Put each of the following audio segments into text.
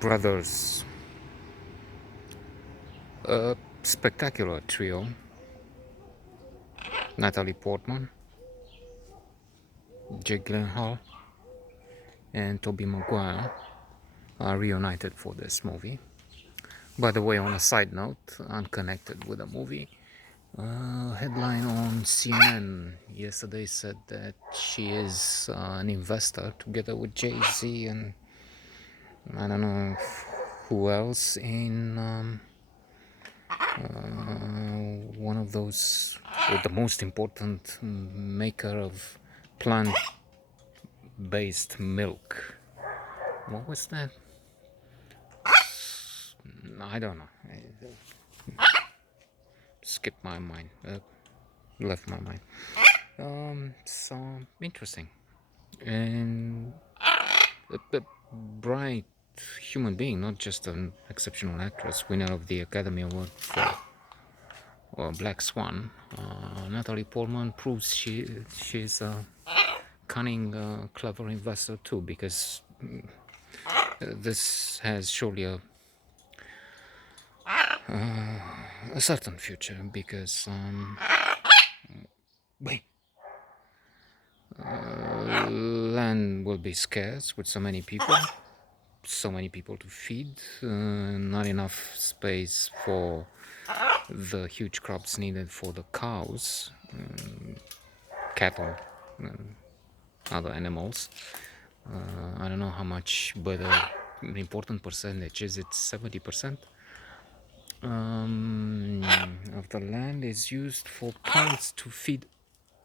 Brothers, a spectacular trio. Natalie Portman, Jake Gyllenhaal, and Tobey Maguire are reunited for this movie. By the way, on a side note, unconnected with the movie, headline on CNN yesterday said that she is an investor together with Jay-Z and I don't know who else in one of those, or the most important maker of plant-based milk. What was that? I don't know. Skipped my mind. Left my mind. So interesting. And a bright human being, not just an exceptional actress, winner of the Academy Award for Black Swan. Natalie Portman proves she's a cunning, clever investor too, because this has surely a certain future. Because land will be scarce with so many people to feed, not enough space for the huge crops needed for the cows, cattle, and other animals. I don't know how much, but an important percentage is it 70% of the land is used for plants to feed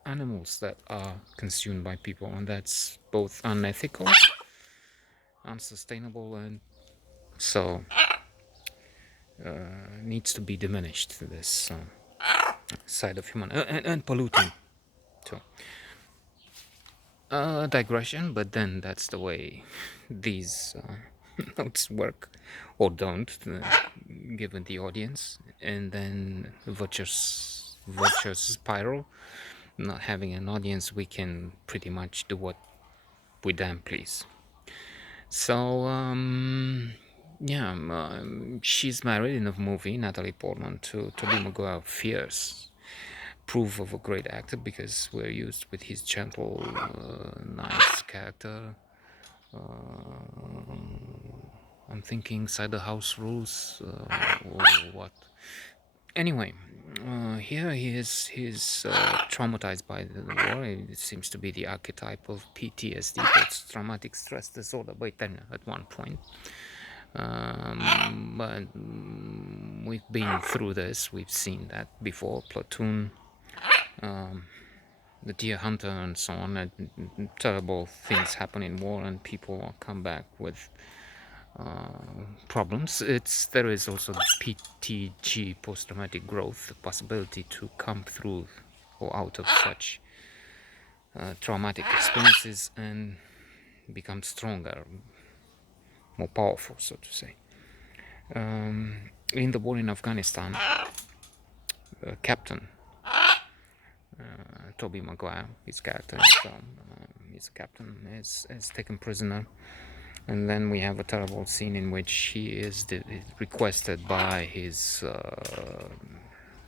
animals that are consumed by people, and that's both unethical, unsustainable, and so needs to be diminished. This side of human and polluting too. Digression, but then that's the way these notes work or don't, given the audience, and then virtuous spiral. Not having an audience, we can pretty much do what we damn please. So yeah, she's married in the movie, Natalie Portman, to Tobey Maguire. Fierce proof of a great actor, because we're used with his gentle, nice character. I'm thinking Inside the House Rules, or what. Anyway, here he's traumatized by the war. It seems to be the archetype of PTSD, post-traumatic stress disorder, at one point. But we've been through this. We've seen that before. Platoon, the Deer Hunter, and so on. Terrible things happen in war, and people come back with problems. There is also the PTG, post-traumatic growth, the possibility to come through or out of such traumatic experiences and become stronger, more powerful, so to say. In the war in Afghanistan, Captain Tobey Maguire, his character in the film, he's a captain, is taken prisoner. And then we have a terrible scene in which he is requested by his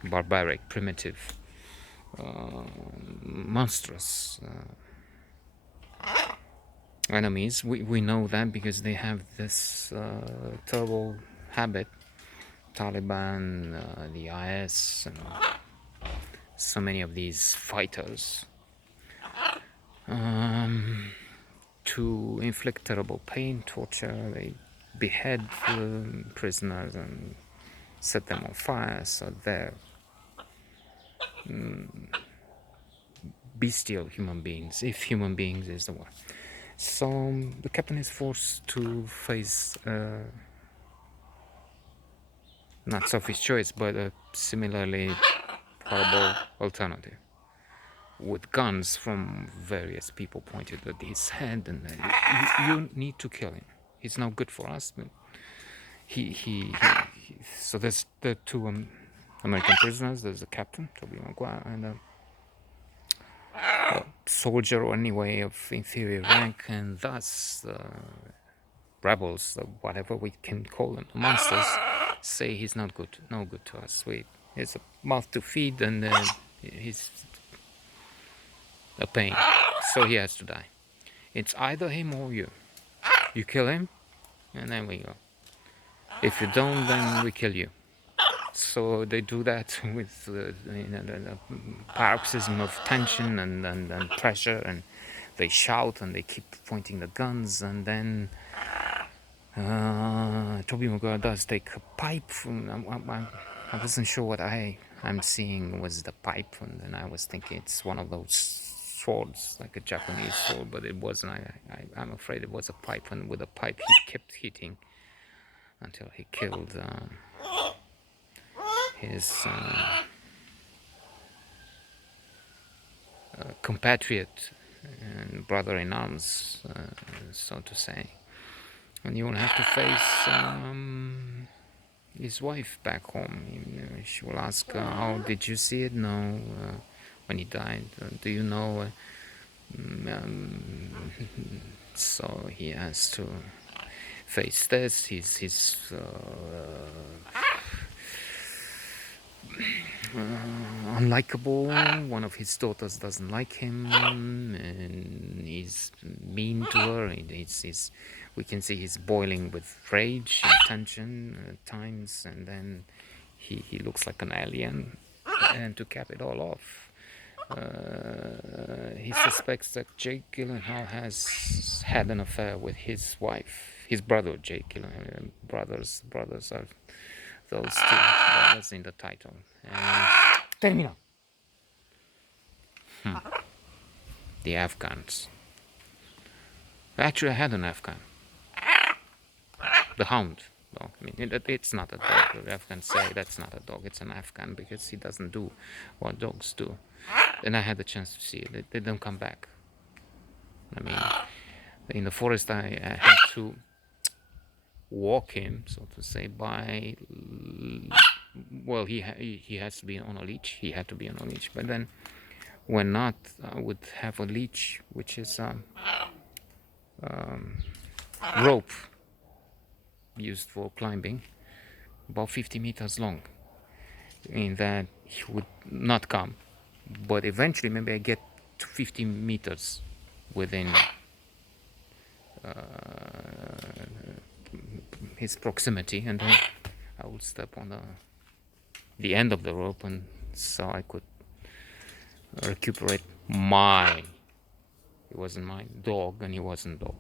barbaric, primitive, monstrous enemies. We know that because they have this terrible habit, Taliban, the IS, and so many of these fighters, to inflict terrible pain, torture. They behead prisoners and set them on fire. So they're bestial human beings, if human beings is the word. So the captain is forced to face not Sophie's choice, but a similarly horrible alternative, with guns from various people pointed at his head, and you need to kill him. He's no good for us. But he so there's the two American prisoners. There's the captain, Tobey Maguire, and a soldier, or anyway, of inferior rank, and thus rebels, or whatever we can call them, monsters, say he's not good, no good to us. He's a mouth to feed, and he's a pain, so he has to die. It's either him or you. You kill him, and then we go. If you don't, then we kill you. So they do that with the paroxysm of tension and pressure, and they shout and they keep pointing the guns, and then Tobey Maguire does take a pipe. I wasn't sure what I'm seeing was the pipe, and then I was thinking it's one of those swords, like a Japanese sword, but it wasn't. I'm afraid it was a pipe, and with a pipe he kept hitting until he killed his compatriot and brother in arms, so to say. And you will have to face his wife back home. She will ask, "Oh, did you see it? No." When he died, do you know? So he has to face this. He's unlikable. One of his daughters doesn't like him, and he's mean to her. We can see he's boiling with rage and tension at times, and then he looks like an alien. And to cap it all off, he suspects that Jake Gyllenhaal has had an affair with his wife, his brother Jake Gyllenhaal. Brothers are those two brothers in the title. Termina. The Afghans. Actually, I had an Afghan. The hound. No, I mean, it's not a dog. The Afghans say that's not a dog, it's an Afghan, because he doesn't do what dogs do. And I had the chance to see it. They don't come back. I mean, in the forest, I had to walk him, so to say, by. Well, he has to be on a leash. He had to be on a leash. But then, when not, I would have a leash, which is rope used for climbing, about 50 meters long, in that he would not come, but eventually maybe I get to 50 meters within his proximity, and then I would step on the end of the rope, and so I could recuperate it wasn't my dog, and he wasn't dog.